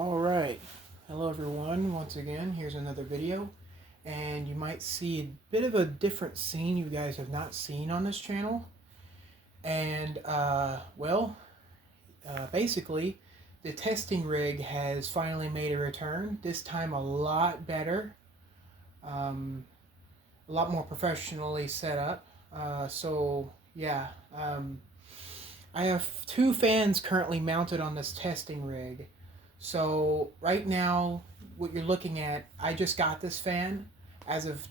Alright, hello everyone, once again, here's another video, and you might see a bit of a different scene you guys have not seen on this channel, and basically, the testing rig has finally made a return, this time a lot better, a lot more professionally set up, I have two fans currently mounted on this testing rig. So right now, what you're looking at, I just got this fan as of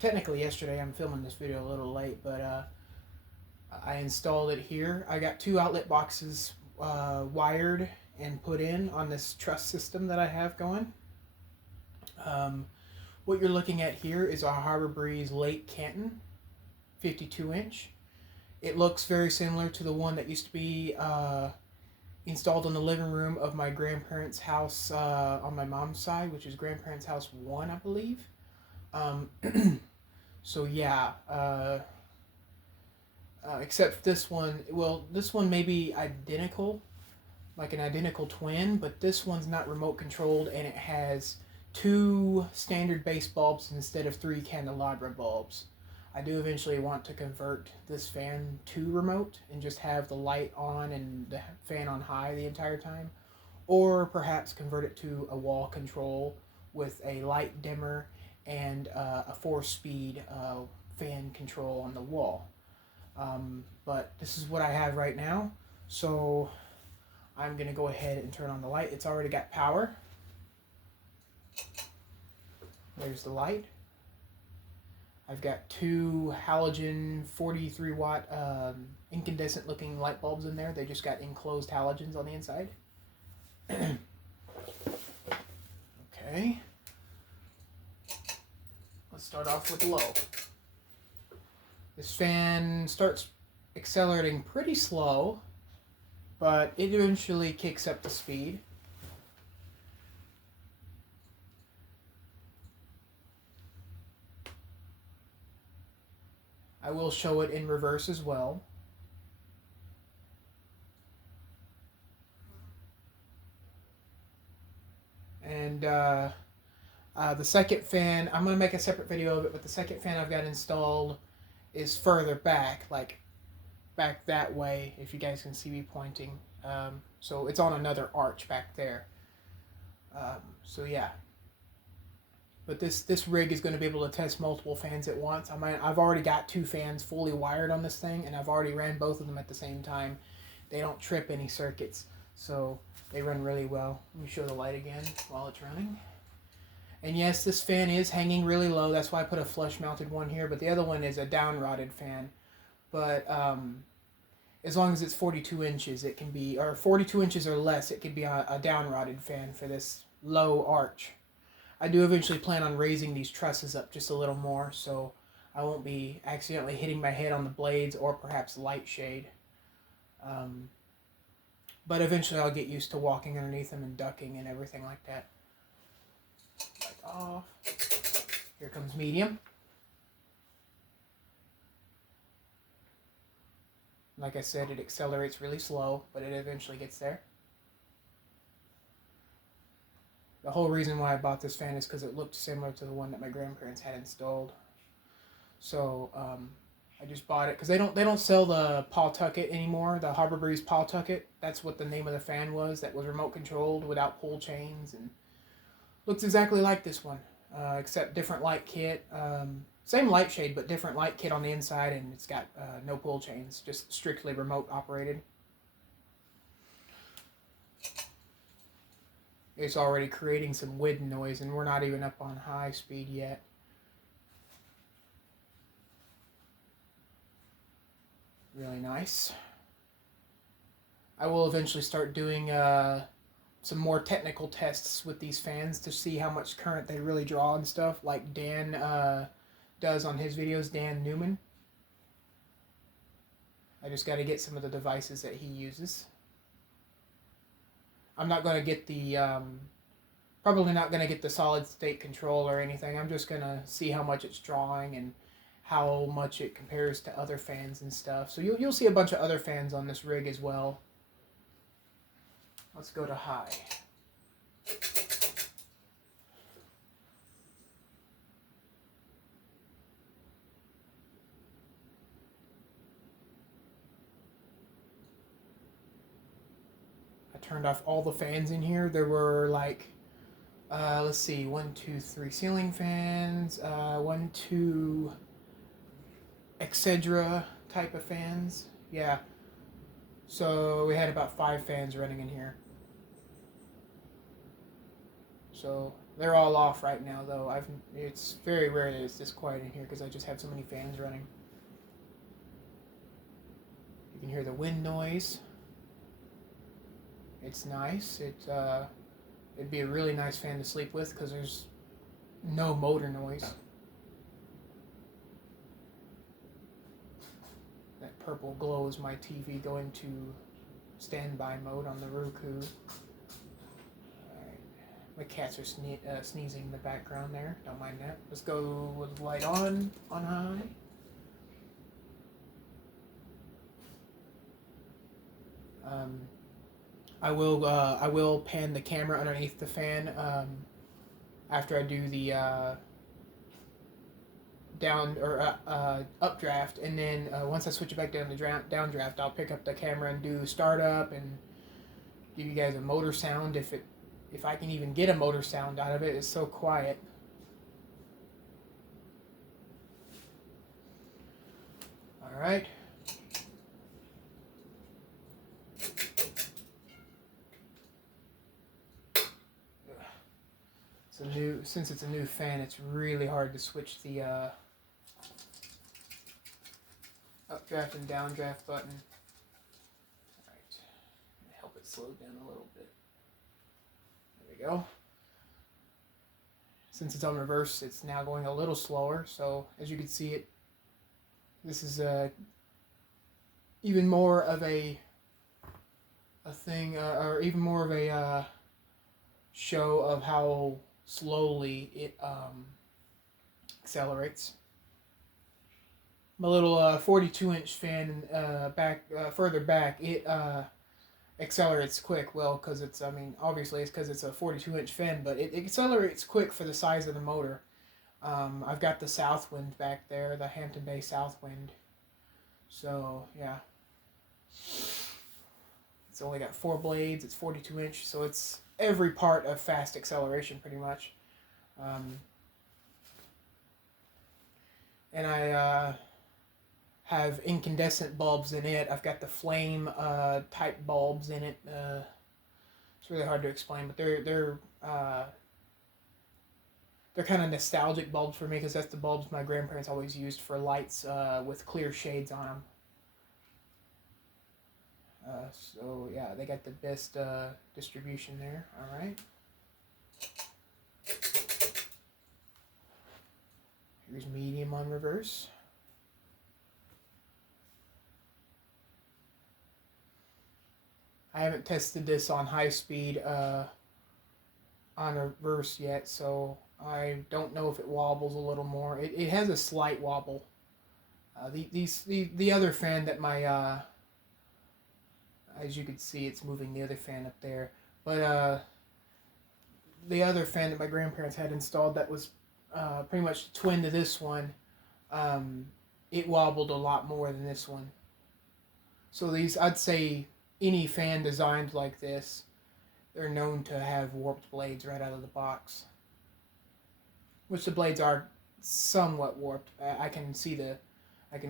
technically yesterday. I'm filming this video a little late, but I installed it here. I got two outlet boxes wired and put in on this truss system that I have going. What you're looking at here is our Breeze Lake Canton 52-inch. It looks very similar to the one that used to be installed in the living room of my grandparents' house on my mom's side, which is grandparents' house 1, I believe. Except this one, well, this one may be identical, like an identical twin, but this one's not remote controlled, and it has 2 standard base bulbs instead of 3 candelabra bulbs. I do eventually want to convert this fan to remote and just have the light on and the fan on high the entire time. Or perhaps convert it to a wall control with a light dimmer and a 4-speed fan control on the wall. But this is what I have right now. So I'm going to go ahead and turn on the light. It's already got power. There's the light. I've got 2 halogen 43 watt incandescent looking light bulbs in there. They just got enclosed halogens on the inside. Okay. Let's start off with low. This fan starts accelerating pretty slow, but it eventually kicks up to speed. I will show it in reverse as well. And the second fan, I'm going to make a separate video of it, but the second fan I've got installed is further back, like back that way, if you guys can see me pointing. So it's on another arch back there. So yeah. But this rig is going to be able to test multiple fans at once. I've already got 2 fans fully wired on this thing, and I've already ran both of them at the same time. They don't trip any circuits, so they run really well. Let me show the light again while it's running. And yes, this fan is hanging really low. That's why I put a flush-mounted one here, but the other one is a down-rotted fan. But as long as it's 42 inches, it can be, or 42 inches or less, it could be a down-rotted fan for this low arch. I do eventually plan on raising these trusses up just a little more, so I won't be accidentally hitting my head on the blades or perhaps light shade. But eventually I'll get used to walking underneath them and ducking and everything like that. Light off. Here comes medium. Like I said, it accelerates really slow, but it eventually gets there. The whole reason why I bought this fan is because it looked similar to the one that my grandparents had installed. So I just bought it because they don't sell the Pawtucket anymore. The Harbor Breeze Pawtucket. That's what the name of the fan was. That was remote controlled without pull chains and looks exactly like this one, except different light kit. Same light shade, but different light kit on the inside, and it's got no pull chains, just strictly remote operated. It's already creating some wind noise, and we're not even up on high speed yet. Really nice. I will eventually start doing some more technical tests with these fans to see how much current they really draw and stuff, like Dan does on his videos, Dan Newman. I just got to get some of the devices that he uses. I'm not going to get the, probably not going to get the solid state control or anything. I'm just going to see how much it's drawing and how much it compares to other fans and stuff. So you'll see a bunch of other fans on this rig as well. Let's go to high. I turned off all the fans in here. There were like, let's see, 1, 2, 3 ceiling fans, 1, 2 etc. type of fans. Yeah. So we had about 5 fans running in here. So they're all off right now, though. It's very rare that it's this quiet in here because I just have so many fans running. You can hear the wind noise. It's nice. It'd be a really nice fan to sleep with because there's no motor noise. That purple glow is my TV going to standby mode on the Roku. My cats are sneezing in the background there. Don't mind that. Let's go with the light on high. I will pan the camera underneath the fan after I do the down or updraft, and then once I switch it back down to downdraft, I'll pick up the camera and do startup and give you guys a motor sound if I can even get a motor sound out of it. It's so quiet. All right. Since it's a new fan, it's really hard to switch the updraft and downdraft button. All right. Help it slow down a little bit. There we go. Since it's on reverse, it's now going a little slower. So as you can see, this is even more of a thing, or even more of a show of how slowly it accelerates. My little 42-inch fan further back, it accelerates quick. Well, because obviously it's because it's a 42-inch fan, but it accelerates quick for the size of the motor. I've got the Southwind back there, the Hampton Bay Southwind. So yeah, it's only got 4 blades. It's 42-inch, so it's every part of fast acceleration pretty much. And I have incandescent bulbs in it. I've got the flame type bulbs in it. It's really hard to explain, but they're kind of nostalgic bulbs for me because that's the bulbs my grandparents always used for lights with clear shades on them. So yeah, they got the best distribution there. All right. Here's medium on reverse. I haven't tested this on high speed on reverse yet, so I don't know if it wobbles a little more. It has a slight wobble. The other fan that my as you can see, it's moving the other fan up there. But the other fan that my grandparents had installed that was pretty much twin to this one, it wobbled a lot more than this one. So these, I'd say any fan designed like this, they're known to have warped blades right out of the box. Which the blades are somewhat warped. I can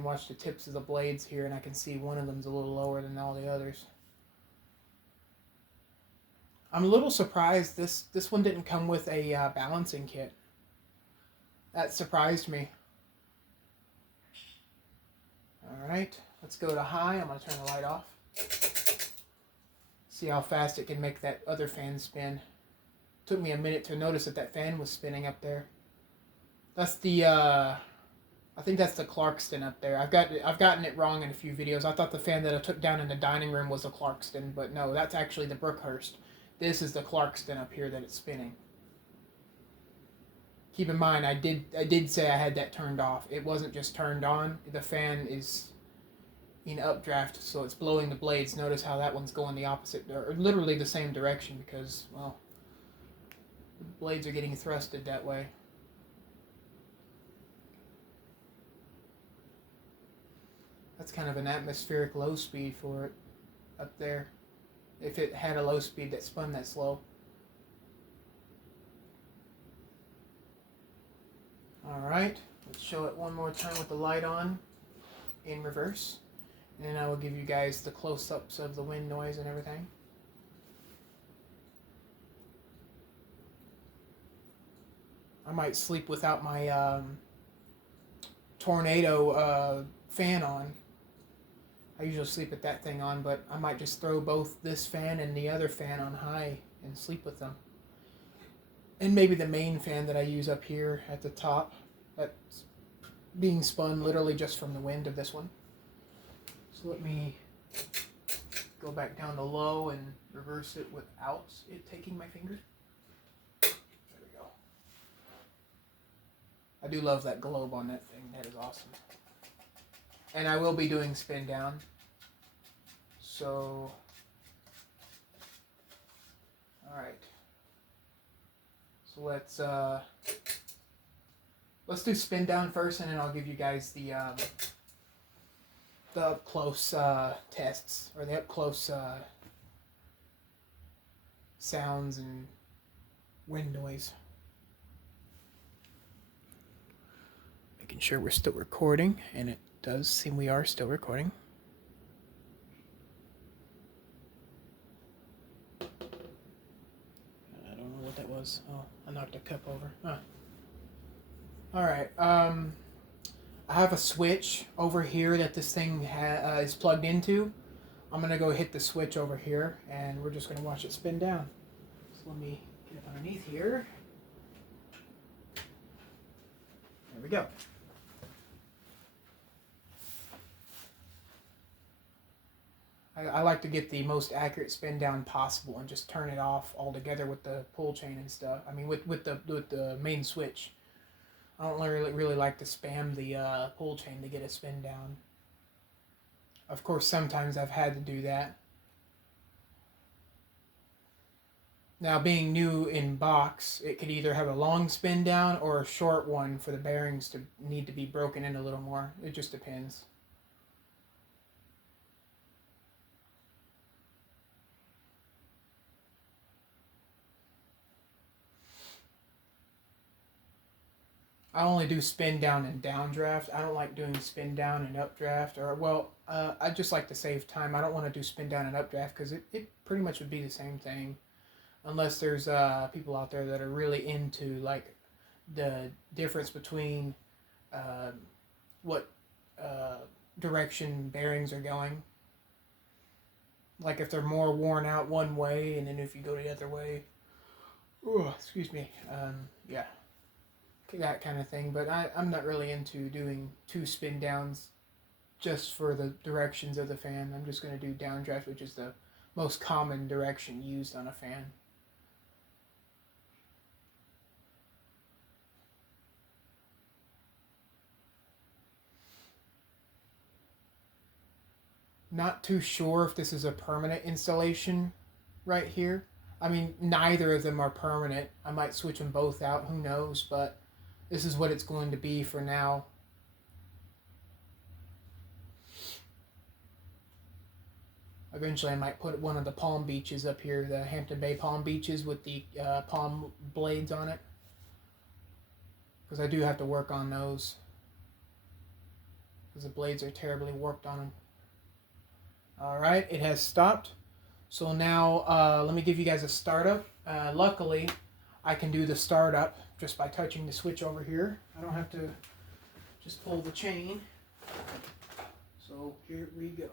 watch the tips of the blades here, and I can see one of them's a little lower than all the others. I'm a little surprised this one didn't come with a balancing kit. That surprised me. Alright, let's go to high. I'm going to turn the light off. See how fast it can make that other fan spin. Took me a minute to notice that fan was spinning up there. That's the I think that's the Clarkston up there. I've gotten it wrong in a few videos. I thought the fan that I took down in the dining room was the Clarkston, but no, that's actually the Brookhurst. This is the Clarkston up here that it's spinning. Keep in mind, I did say I had that turned off. It wasn't just turned on. The fan is in updraft, so it's blowing the blades. Notice how that one's going the opposite, or literally the same direction, because, well, the blades are getting thrusted that way. That's kind of an atmospheric low speed for it up there, if it had a low speed that spun that slow. Alright, let's show it one more time with the light on in reverse, and then I will give you guys the close-ups of the wind noise and everything. I might sleep without my tornado fan on. I usually sleep with that thing on, but I might just throw both this fan and the other fan on high and sleep with them. And maybe the main fan that I use up here at the top, that's being spun literally just from the wind of this one. So let me go back down to low and reverse it without it taking my finger. There we go. I do love that globe on that thing. That is awesome. And I will be doing spin down. So, alright. So let's do spin down first, and then I'll give you guys the up close tests, or the up close sounds and wind noise. Making sure we're still recording, and it does seem we are still recording. I don't know what that was. Oh, I knocked a cup over. Huh. Alright, I have a switch over here that this thing is plugged into. I'm going to go hit the switch over here, and we're just going to watch it spin down. So let me get up underneath here. There we go. I like to get the most accurate spin down possible and just turn it off altogether with the pull chain and stuff. I mean, with the main switch. I don't really like to spam the pull chain to get a spin down. Of course, sometimes I've had to do that. Now, being new in box, it could either have a long spin down or a short one for the bearings to need to be broken in a little more. It just depends. I only do spin down and downdraft. I don't like doing spin down and updraft. Or, well, I just like to save time. I don't want to do spin down and updraft because it pretty much would be the same thing. Unless there's people out there that are really into, like, the difference between what direction bearings are going. Like, if they're more worn out one way, and then if you go the other way. Oh, excuse me. Yeah. That kind of thing, but I'm not really into doing two spin downs just for the directions of the fan. I'm just going to do downdraft, which is the most common direction used on a fan. Not too sure if this is a permanent installation right here. I mean, neither of them are permanent. I might switch them both out, who knows, but this is what it's going to be for now. Eventually I might put one of the palm beaches up here, the Hampton Bay palm beaches with the palm blades on it. Because I do have to work on those. Because the blades are terribly warped on them. Alright, it has stopped. So now let me give you guys a startup. Luckily, I can do the startup just by touching the switch over here. I don't have to just pull the chain. So here we go.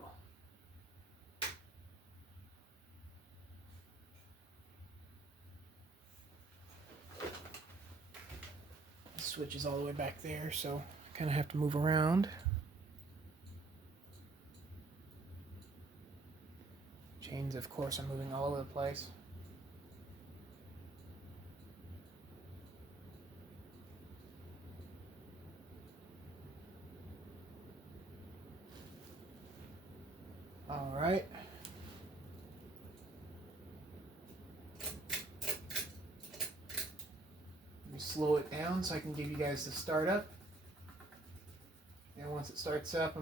The switch is all the way back there, so I kind of have to move around. Chains, of course, are moving all over the place. All right. Let me slow it down so I can give you guys the startup. And once it starts up,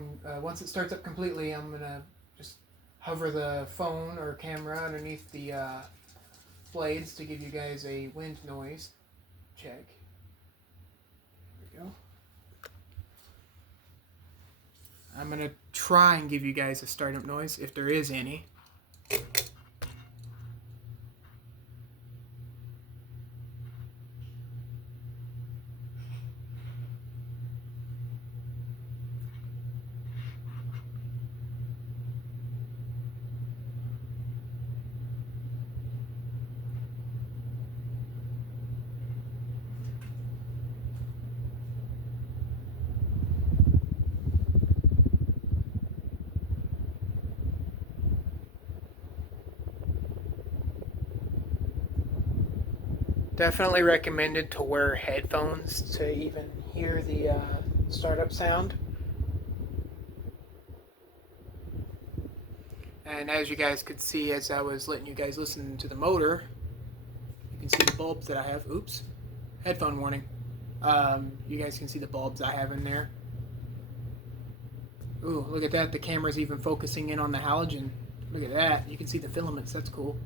completely, I'm gonna just hover the phone or camera underneath the blades to give you guys a wind noise check. There we go. I'm gonna try and give you guys a startup noise if there is any. Definitely recommended to wear headphones to even hear the startup sound. And as you guys could see, as I was letting you guys listen to the motor, you can see the bulbs that I have. Oops, headphone warning. You guys can see the bulbs I have in there. Ooh, look at that. The camera's even focusing in on the halogen. Look at that. You can see the filaments. That's cool.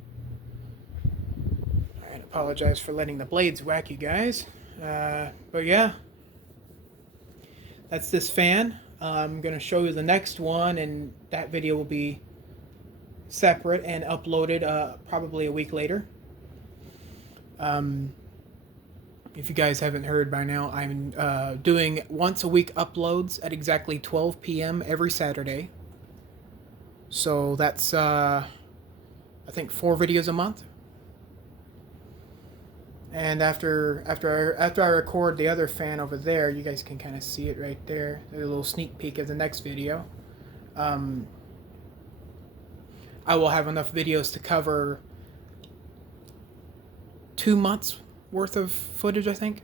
Alright, apologize for letting the blades whack you guys. But yeah, that's this fan. I'm going to show you the next one, and that video will be separate and uploaded probably a week later. If you guys haven't heard by now, I'm doing once a week uploads at exactly 12 p.m. every Saturday. So that's, I think, 4 videos a month. And after I record the other fan over there, you guys can kind of see it right there. There's a little sneak peek of the next video. I will have enough videos to cover 2 months worth of footage, I think.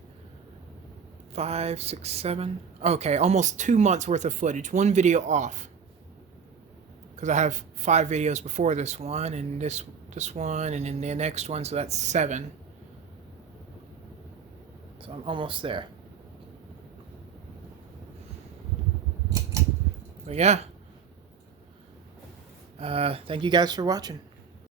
5, 6, 7. Okay, almost 2 months worth of footage. One video off. Because I have 5 videos before this one, and this one, and then the next one, so that's 7. So I'm almost there. But yeah. Thank you guys for watching.